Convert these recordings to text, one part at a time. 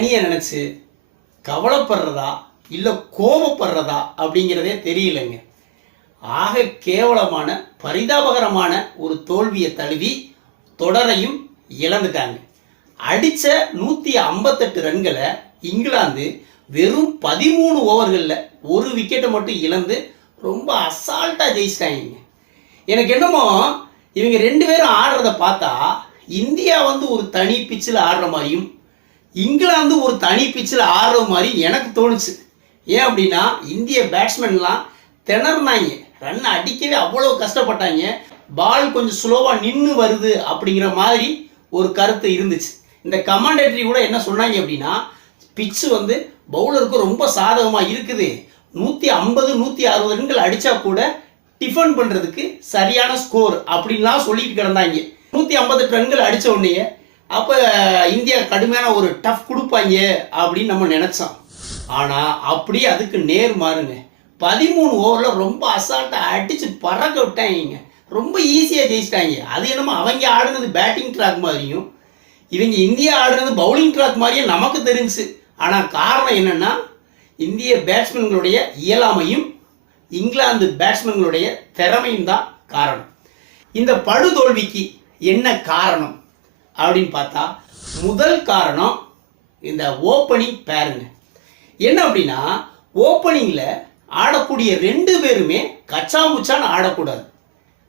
அணியை நினச்சி கவலைப்படுறதா இல்லை கோபப்படுறதா அப்படிங்கிறதே தெரியலைங்க. ஆக கேவலமான பரிதாபகரமான ஒரு தோல்வியை தழுவி தொடரையும் இழந்துட்டாங்க. அடித்த 158 ரன்களை இங்கிலாந்து வெறும் 13 ஓவர்களில் ஒரு விக்கெட்டை மட்டும் இழந்து ரொம்ப அசால்ட்டாக ஜெயிச்சிட்டாங்க. எனக்கு என்னமோ இவங்க 2 பேரும் ஆடுறத பார்த்தா இந்தியா ஒரு தனி பிச்சில் ஆடுற மாதிரியும் இங்கிலாந்து ஒரு தனி பிச்சில் ஆடுற மாதிரி எனக்கு தோணுச்சு. ஏன் அப்படின்னா இந்திய பேட்ஸ்மேன்லாம் திணறினாங்க, ரன் அடிக்கவே அவ்வளோ கஷ்டப்பட்டாங்க. பால் கொஞ்சம் ஸ்லோவாக நின்று வருது அப்படிங்கிற மாதிரி ஒரு கருத்து இருந்துச்சு. இந்த கமாண்டேட்டரி கூட என்ன சொன்னாங்க அப்படின்னா, பிச்சு பவுலருக்கு ரொம்ப சாதகமாக இருக்குது, 150 160 ரன்கள் அடித்தா கூட டிஃபன் பண்ணுறதுக்கு சரியான ஸ்கோர் அப்படின்லாம் சொல்லிட்டு கிடந்தாங்க. 158 ரன்கள் அடித்த உடனே அப்போ இந்தியா கடுமையான ஒரு டஃப் கொடுப்பாங்க அப்படின்னு நம்ம நினச்சோம். ஆனால் அப்படி அதுக்கு நேர் மாறுங்க. 13 ஓவரில் ரொம்ப அசால்ட்டாக அடித்து பறக்க விட்டாங்க, ரொம்ப ஈஸியாக ஜெயிச்சிட்டாங்க. அது என்னமோ அவங்க ஆடுனது பேட்டிங் ட்ராக் மாதிரியும் இவங்க இந்தியா ஆடுனது பவுலிங் ட்ராக் மாதிரியும் நமக்கு தெரிஞ்சுச்சு. ஆனால் காரணம் என்னென்னா இந்திய பேட்ஸ்மேன்களுடைய இயலாமையும் இங்கிலாந்து பேட்ஸ்மேன்களுடைய திறமையும் தான் காரணம். இந்த படுதோல்விக்கு என்ன காரணம் அப்படின்னு பார்த்தா, முதல் காரணம் இந்த ஓப்பனிங் பேருங்க. என்ன அப்படின்னா, ஓப்பனிங்கில் ஆடக்கூடிய 2 பேருமே கச்சாமுச்சான்னு ஆடக்கூடாது.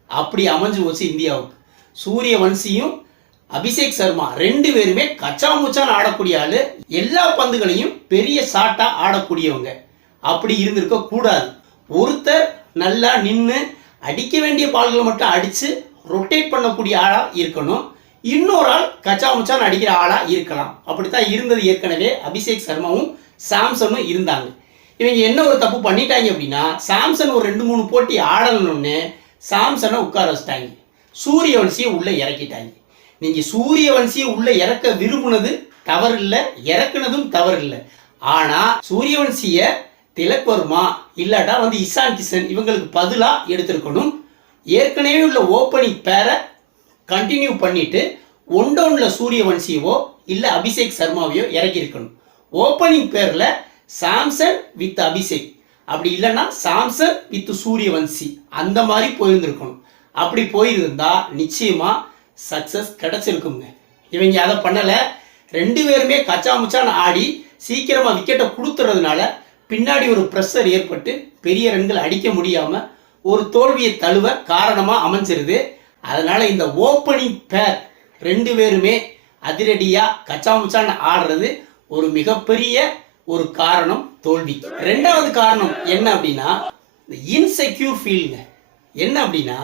அப்படி அமைஞ்சு போச்சு இந்தியாவுக்கு. சூரியவன்சியும் அபிஷேக் சர்மா 2 பேருமே கச்சாமுச்சான்னு ஆடக்கூடிய ஆள், எல்லா பந்துகளையும் பெரிய ஷாட்டாக ஆடக்கூடியவங்க. அப்படி இருந்திருக்க கூடாது. ஒருத்தர் நல்லா நின்று அடிக்க வேண்டிய பால்களை மட்டும் அடித்து ரொட்டேட் பண்ணக்கூடிய ஆளாக இருக்கணும், இன்னொரு ஆள் கச்சாமுச்சான்னு அடிக்கிற ஆளாக இருக்கலாம். அப்படித்தான் இருந்தது. ஏற்கனவே அபிஷேக் சர்மாவும் சாம்சனும் இருந்தாங்க. இவங்க என்ன ஒரு தப்பு பண்ணிட்டாங்க அப்படின்னா, சாம்சன் ஒரு 2-3 போட்டி ஆடணும்னு சாம்சனை உட்கார வச்சிட்டாங்க, சூரியவன்சியை உள்ளே இறக்கிட்டாங்க. நீங்கள் சூரியவன்சியை உள்ளே இறக்க விரும்புனது தவறு இல்லை, இறக்குனதும் தவறு இல்லை. ஆனால் சூரியவன்சியை திலக் வர்மா இல்லாட்டா இஷான் கிஷன் இவங்களுக்கு பதிலாக எடுத்திருக்கணும். ஏற்கனவே உள்ள ஓப்பனிங் பேரை கண்டினியூ பண்ணிட்டு 1 டவுனில் சூரியவன்சியவோ இல்லை அபிஷேக் சர்மாவையோ இறக்கியிருக்கணும். ஓப்பனிங் பேரில் சாம்சன் வித் அபிஷேக், அப்படி இல்லைன்னா சாம்சன் வித் சூரியவன்சி, அந்த மாதிரி போயிருந்துருக்கணும். அப்படி போயிருந்தா நிச்சயமாக சக்ஸஸ் கிடச்சிருக்குங்க. இவங்க அதை பண்ணலை. 2 பேருமே கச்சாமுச்சான்னு ஆடி சீக்கிரமாக விக்கெட்டை கொடுத்துறதுனால பின்னாடி ஒரு ப்ரெஷர் ஏற்பட்டு பெரிய ரன்கள் அடிக்க முடியாமல் ஒரு தோல்வியை தழுவ காரணமாக அமைஞ்சிருது. அதனால் இந்த ஓப்பனிங் பேர் 2 பேருமே அதிரடியாக கச்சாமுச்சான்னு ஆடுறது ஒரு மிகப்பெரிய ஒரு காரணம் தோல்வி. 2வது காரணம் என்ன அப்படின்னா, இந்த இன்செக்யூர் ஃபீல்டுங்க. என்ன அப்படின்னா,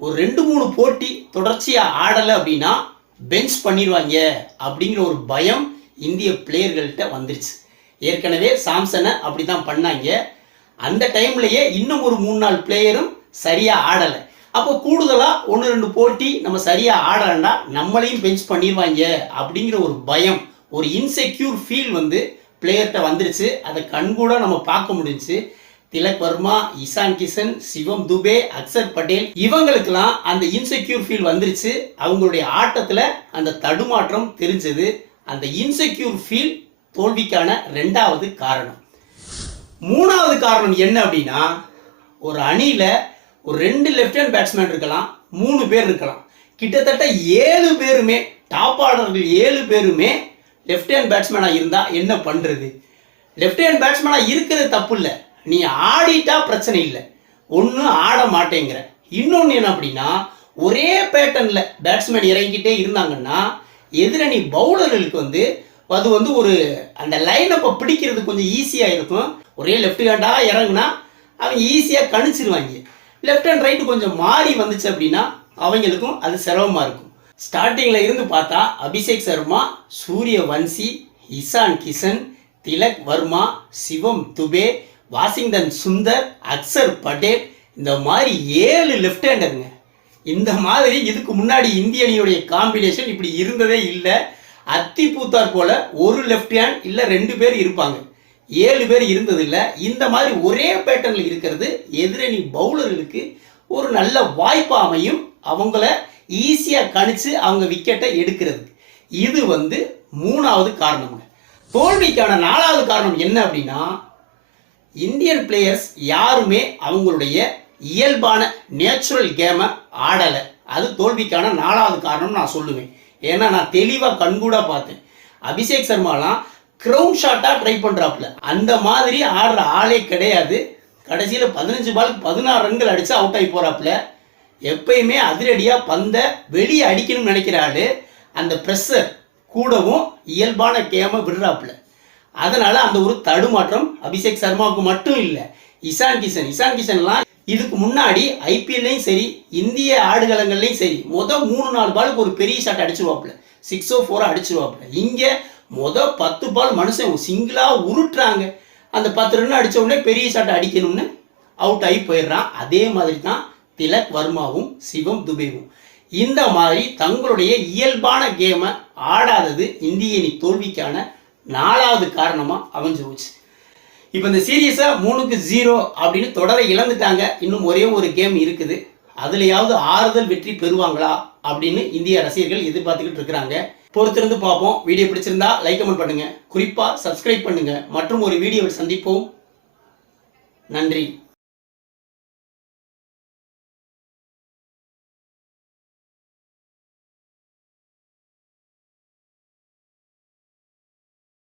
ஒரு 2-3 போட்டி தொடர்ச்சியாக ஆடலை அப்படின்னா பெஞ்ச் பண்ணிடுவாங்க அப்படிங்கிற ஒரு பயம் இந்திய பிளேயர்கள்ட்ட வந்துருச்சு. ஏற்கனவே சாம்சனை அப்படி தான் பண்ணாங்க. அந்த டைம்லையே இன்னும் ஒரு 3-4 பிளேயரும் சரியாக ஆடலை. அப்போ கூடுதலாக 1-2 போட்டி நம்ம சரியாக ஆடலைன்னா நம்மளையும் பெஞ்ச் பண்ணிடுவாங்க அப்படிங்கிற ஒரு பயம், ஒரு இன்செக்யூர் ஃபீல் பிளேயர்கிட்ட வந்துருச்சு. அதை கண்கூட நம்ம பார்க்க முடிஞ்சுச்சு. திலக் வர்மா, இஷான் கிஷன், சிவம் துபே, அக்சர் பட்டேல் இவங்களுக்கெல்லாம் அந்த இன்செக்யூர் ஃபீல் வந்துருச்சு. அவங்களுடைய ஆட்டத்தில் அந்த தடுமாற்றம் தெரிஞ்சது. அந்த இன்செக்யூர் ஃபீல் தோல்விக்கான 2வது காரணம். 3வது காரணம் என்ன அப்படின்னா, ஒரு அணியில் ஒரு 2 லெஃப்ட் ஹேண்ட் பேட்ஸ்மேன் இருக்கலாம், 3 பேர் இருக்கலாம். கிட்டத்தட்ட 7 பேருமே டாப் ஆர்டர்கள் 7 பேருமே லெஃப்ட் ஹேண்ட் பேட்ஸ்மேனாக இருந்தால் என்ன பண்ணுறது? லெஃப்ட் ஹேண்ட் பேட்ஸ்மேனாக இருக்கிறது தப்பு இல்லை, நீ ஆடிட்டா பிரச்சனை இல்லை. ஒன்று ஆட மாட்டேங்கிற, இன்னொன்று என்ன அப்படின்னா, ஒரே பேட்டர்னில் பேட்ஸ்மேன் இறங்கிக்கிட்டே இருந்தாங்கன்னா எதிரணி பவுலர்களுக்கு அது ஒரு அந்த லைனப்பை பிடிக்கிறது கொஞ்சம் ஈஸியாக இருக்கும். ஒரே லெஃப்ட் ஹேண்டாக இறங்குனா அவங்க ஈஸியாக கணிச்சிருவாங்க. லெஃப்ட் ஹேண்ட் ரைட்டு கொஞ்சம் மாறி வந்துச்சு அப்படின்னா அவங்களுக்கும் அது சிரமமாக இருக்கும். ஸ்டார்டிங்கில் இருந்து பார்த்தா அபிஷேக் சர்மா, சூரியவன்சி, இஷான் கிஷன், திலக் வர்மா, சிவம் துபே, வாஷிங்டன் சுந்தர், அக்சர் பட்டேல், இந்த மாதிரி 7 லெஃப்ட் ஹேண்டருங்க. இந்த மாதிரி இதுக்கு முன்னாடி இந்திய அணியுடைய காம்பினேஷன் இப்படி இருந்ததே இல்லை. அத்தி பூத்தார் போல ஒரு லெஃப்ட் ஹேண்ட் இல்லை 2 பேர் இருப்பாங்க, 7 பேர் இருந்ததில்லை. இந்த மாதிரி ஒரே பேட்டர்னில் இருக்கிறது எதிரணி பவுலர்களுக்கு ஒரு நல்ல வாய்ப்பு அமையும், அவங்கள ஈஸியாக கணிச்சு அவங்க விக்கெட்டை எடுக்கிறது. இது 3வது காரணம். தோல்விக்கான 4வது காரணம் என்ன அப்படின்னா, இந்தியன் பிளேயர்ஸ் யாருமே அவங்களுடைய இயல்பான நேச்சுரல் கேமை ஆடலை. அது தோல்விக்கான 4வது காரணம் நான் சொல்லுவேன். ஏன்னா நான் தெளிவாக கண்கூட பார்த்தேன். அபிஷேக் சர்மாலாம் கிரவுண்ட் ஷாட்டாக ட்ரை பண்ணுறாப்புல, அந்த மாதிரி ஆடுற ஆளே கிடையாது. கடைசியில் 15 பாலுக்கு 16 ரன்கள் அடித்து அவுட் ஆகி போகிறாப்புல. எப்பயுமே அதிரடியாக பந்தை வெளியே அடிக்கணும்னு நினைக்கிற ஆள் அந்த ப்ரெஷர் கூடவும் இயல்பான கேமை விடுறாப்புல. அதனால அந்த ஒரு தடுமாற்றம் அபிஷேக் சர்மாவுக்கு மட்டும் இல்லை, இஷான் கிஷன்லாம் இதுக்கு முன்னாடி ஐபிஎல்லையும் சரி இந்திய ஆடுகளங்கள்லையும் சரி 3-4 பாலுக்கு ஒரு பெரிய ஷாட் அடிச்சிருவாப்புல, 6 4 அடிச்சிருவாப்புல. இங்கே 10 பால் மனுஷன் சிங்கிளாக உருட்டுறாங்க, அந்த 10 ரன் அடித்த உடனே பெரிய ஷாட் அடிக்கணும்னு அவுட் ஆகி போயிடுறான். அதே மாதிரி தான் திலக் வர்மாவும் சிவம் துபேவும் இந்த மாதிரி தங்களுடைய இயல்பான கேமை ஆடாதது இந்திய அணி தோல்விக்கான 4வது காரணமாக அமைஞ்சு போச்சு. இப்போ இந்த சீரியஸை 3-0 அப்படின்னு தொடரை இழந்துட்டாங்க. இன்னும் ஒரே ஒரு கேம் இருக்குது, அதுலையாவது ஆறுதல் வெற்றி பெறுவாங்களா அப்படின்னு இந்திய ரசிகர்கள் எதிர்பார்த்துக்கிட்டு இருக்கிறாங்க. பொறுத்திருந்து பார்ப்போம். வீடியோ பிடிச்சிருந்தா லைக் கமெண்ட் பண்ணுங்க, குறிப்பாக சப்ஸ்கிரைப் பண்ணுங்க. மற்றும் ஒரு வீடியோவில் சந்திப்போம். நன்றி.